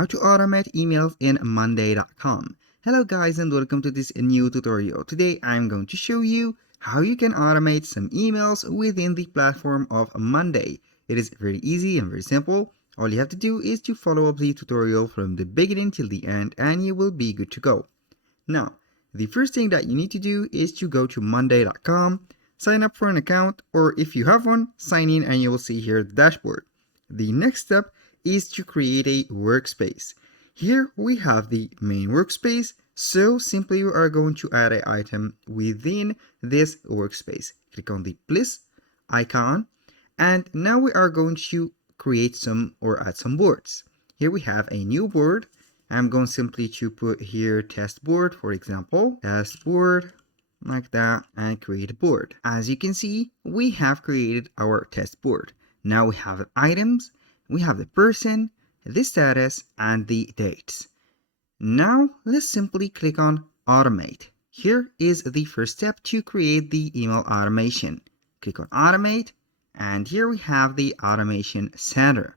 How to automate emails in Monday.com. Hello guys and welcome to this new tutorial. Today I'm going to show you how you can automate some emails within the platform of Monday. It is very easy and very simple. All you have to do is to follow up the tutorial from the beginning till the end and you will be good to go. Now, the first thing that you need to do is to go to Monday.com, sign up for an account, or if you have one, sign in and you will see here the dashboard. The next step is to create a workspace. Here we have the main workspace, so simply you are going to add an item within this workspace. Click on the plus icon and now we are going to create some or add some boards. Here we have a new board. I'm going simply to put here test board, for example, test board like that, and create a board. As you can see, we have created our test board. Now we have items, we have the person, the status, and the dates. Now let's simply click on automate. Here is the first step to create the email automation. Click on automate and here we have the automation center.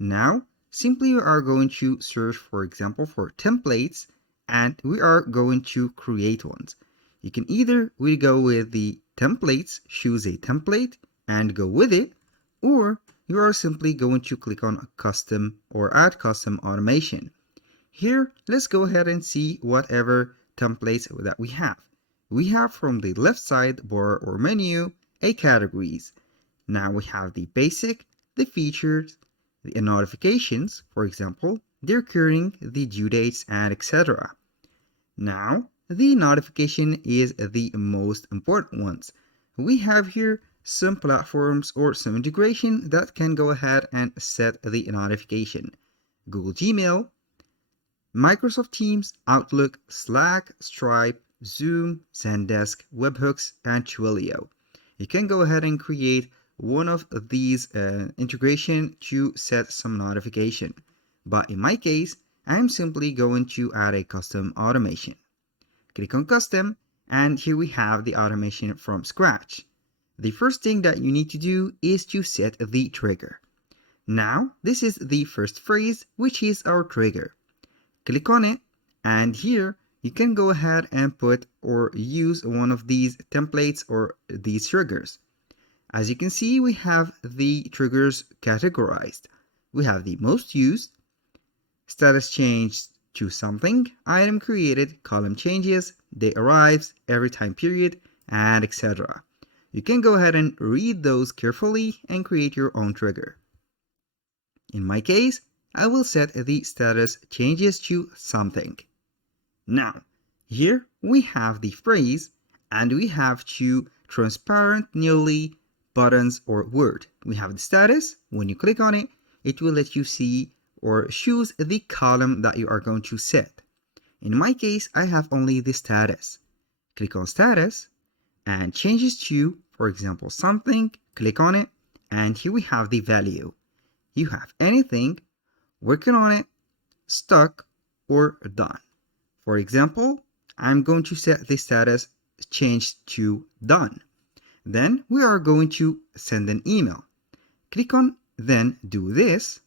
Now simply we are going to search, for example, for templates and we are going to create ones. You can either go with the templates, choose a template and go with it, or you are simply going to click on custom or add custom automation. Here, let's go ahead and see whatever templates that we have. We have from the left side bar or menu, a categories. Now we have the basic, the features, the notifications, for example, the recurring, the due dates, and etc. Now, the notification is the most important ones. We have here some platforms or some integration that can go ahead and set the notification. Google Gmail, Microsoft Teams, Outlook, Slack, Stripe, Zoom, Zendesk, Webhooks, and Twilio. You can go ahead and create one of these integration to set some notification. But in my case, I'm simply going to add a custom automation. Click on custom and here we have the automation from scratch. The first thing that you need to do is to set the trigger. Now, this is the first phrase, which is our trigger. Click on it, and here you can go ahead and put or use one of these templates or these triggers. As you can see, we have the triggers categorized. We have the most used, status changed to something, item created, column changes, day arrives, every time period, and etc. You can go ahead and read those carefully and create your own trigger. In my case, I will set the status changes to something. Now, here we have the phrase and we have two transparent nearly buttons or word. We have the status. When you click on it, it will let you see or choose the column that you are going to set. In my case, I have only the status. Click on status and changes to, for example, something, click on it, and here we have the value. You have anything, working on it, stuck, or done. For example, I'm going to set the status changed to done. Then we are going to send an email. Click on then do this.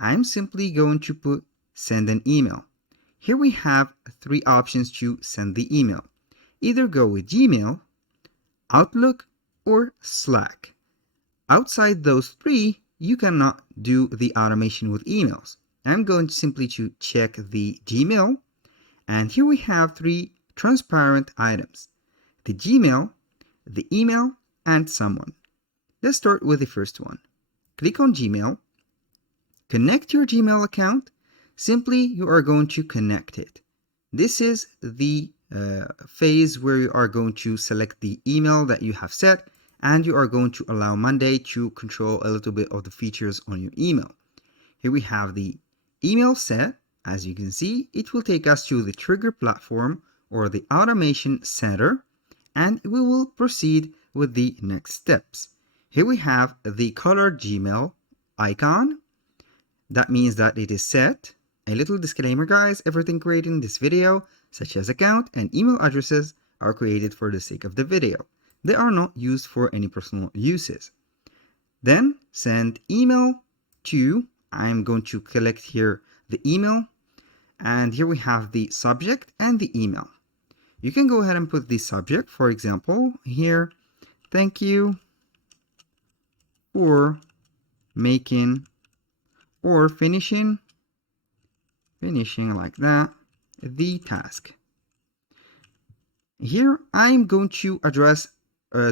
I'm simply going to put send an email. Here we have three options to send the email. Either go with Gmail, Outlook, or Slack. Outside those three, you cannot do the automation with emails. I'm going simply to check the Gmail, and here we have three transparent items: the Gmail, the email, and someone. Let's start with the first one. Click on Gmail, connect your Gmail account. Simply, you are going to connect it. This is the phase where you are going to select the email that you have set and you are going to allow Monday to control a little bit of the features on your email. Here we have the email set. As you can see, it will take us to the trigger platform or the automation center and we will proceed with the next steps. Here we have the colored Gmail icon. That means that it is set. A little disclaimer guys, everything created in this video, such as account and email addresses, are created for the sake of the video. They are not used for any personal uses. Then send email to, I'm going to select here the email, and here we have the subject and the email. You can go ahead and put the subject, for example, here, thank you for making or finishing like that, the task. Here I'm going to address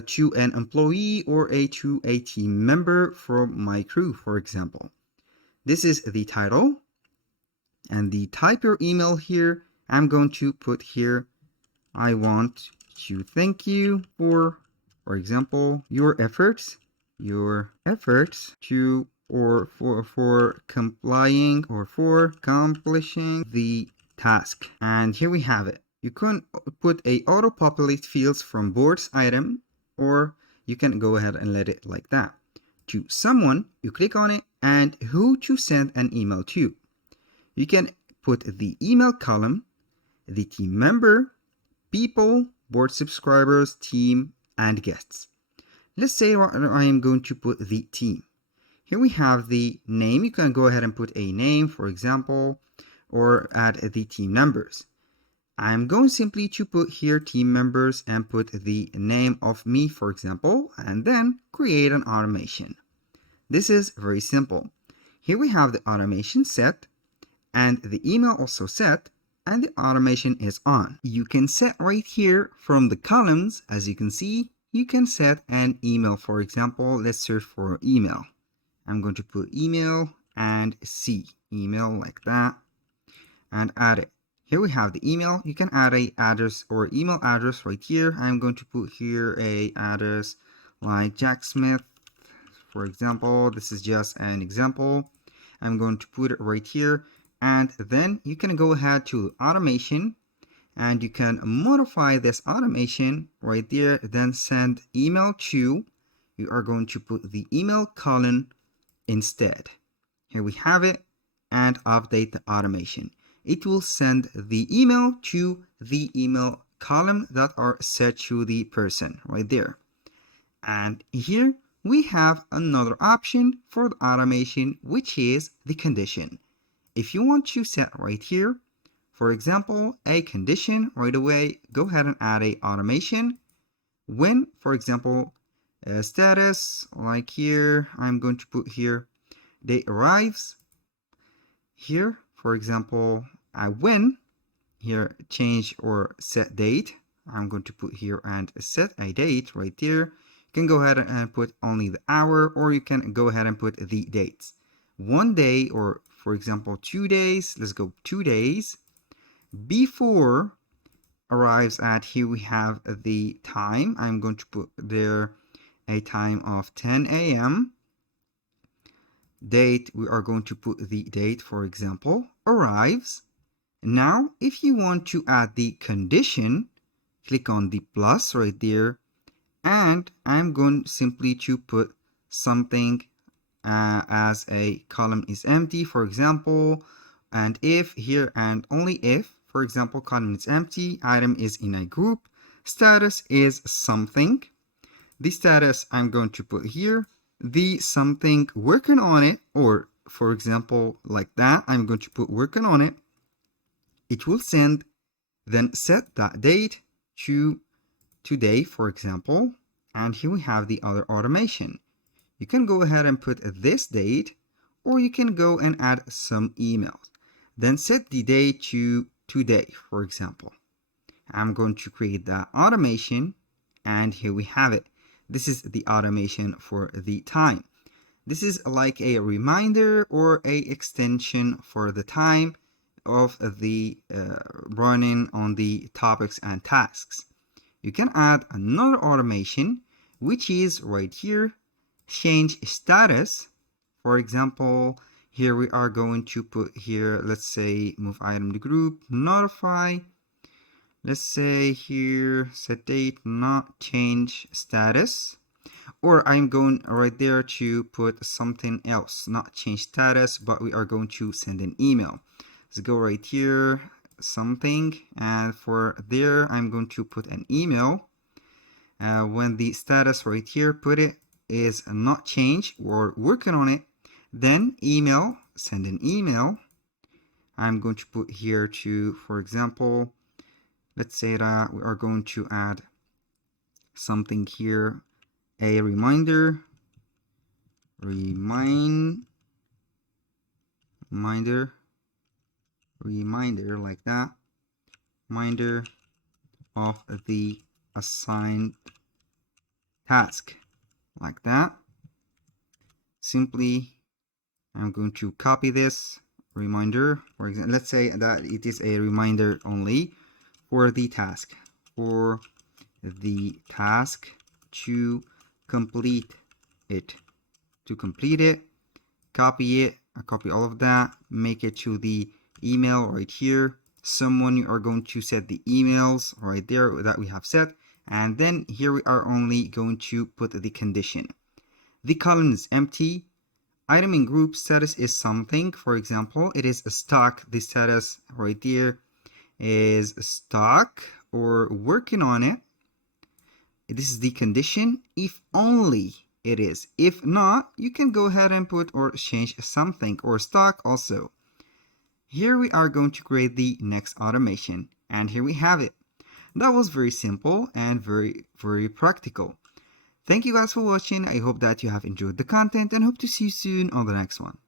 to an employee or to a team member from my crew, for example. This is the title, and the type your email here, I'm going to put here, I want to thank you for example, your efforts to or for complying or for accomplishing the task. And here we have it. You can put a auto-populate fields from boards item, or you can go ahead and let it like that. To someone, you click on it, and who to send an email to. You can put the email column, the team member, people, board subscribers, team, and guests. Let's say I am going to put the team. Here we have the name. You can go ahead and put a name, for example, or add the team members. I'm going simply to put here team members and put the name of me, for example, and then create an automation. This is very simple. Here we have the automation set and the email also set, and the automation is on. You can set right here from the columns, as you can see, you can set an email. For example, let's search for email. I'm going to put email and C, email like that, and add it. Here we have the email. You can add a address or email address right here. I'm going to put here a address like Jack Smith, for example. This is just an example. I'm going to put it right here, and then you can go ahead to automation and you can modify this automation right there, then send email to, you are going to put the email column instead. Here we have it, and update the automation. It will send the email to the email column that are set to the person right there. And here we have another option for the automation, which is the condition. If you want to set right here, for example, a condition right away, go ahead and add a automation. When, for example, status, like here, I'm going to put here, date arrives. Here, for example, when, here, change or set date. I'm going to put here and set a date right there. You can go ahead and put only the hour, or you can go ahead and put the dates. 1 day, or for example, 2 days. Let's go 2 days. Before arrives at, here we have the time. I'm going to put there a time of 10 a.m. Date, we are going to put the date, for example, arrives. Now, if you want to add the condition, click on the plus right there, and I'm going simply to put something as a column is empty, for example, and if here and only if, for example, column is empty, item is in a group, status is something. The status I'm going to put here, the something working on it, or for example, like that, I'm going to put working on it. It will send, then set that date to today, for example, and here we have the other automation. You can go ahead and put this date, or you can go and add some emails. Then set the date to today, for example. I'm going to create that automation, and here we have it. This is the automation for the time. This is like a reminder or a extension for the time of the running on the topics and tasks. You can add another automation, which is right here, change status. For example, here we are going to put here, let's say, move item to group, notify. Let's say here, set date, not change status. Or I'm going right there to put something else, not change status, but we are going to send an email. Let's go right here, something, and for there, I'm going to put an email. When the status right here, put it is not changed or working on it, then email, send an email. I'm going to put here to, for example, let's say that we are going to add something here, a reminder like that, reminder of the assigned task, like that. Simply, I'm going to copy this reminder. For example, let's say that it is a reminder only for the task, to complete it. Copy it, copy all of that, make it to the email right here. Someone, you are going to set the emails right there that we have set, and then here we are only going to put the condition. The column is empty. Item in group status is something. For example, it is a stock. The status right there is stock or working on it. This is the condition if only it is. If not, you can go ahead and put or change something or stock also. Here we are going to create the next automation, and here we have it. That was very simple and very practical. Thank you guys for watching. I hope that you have enjoyed the content and hope to see you soon on the next one.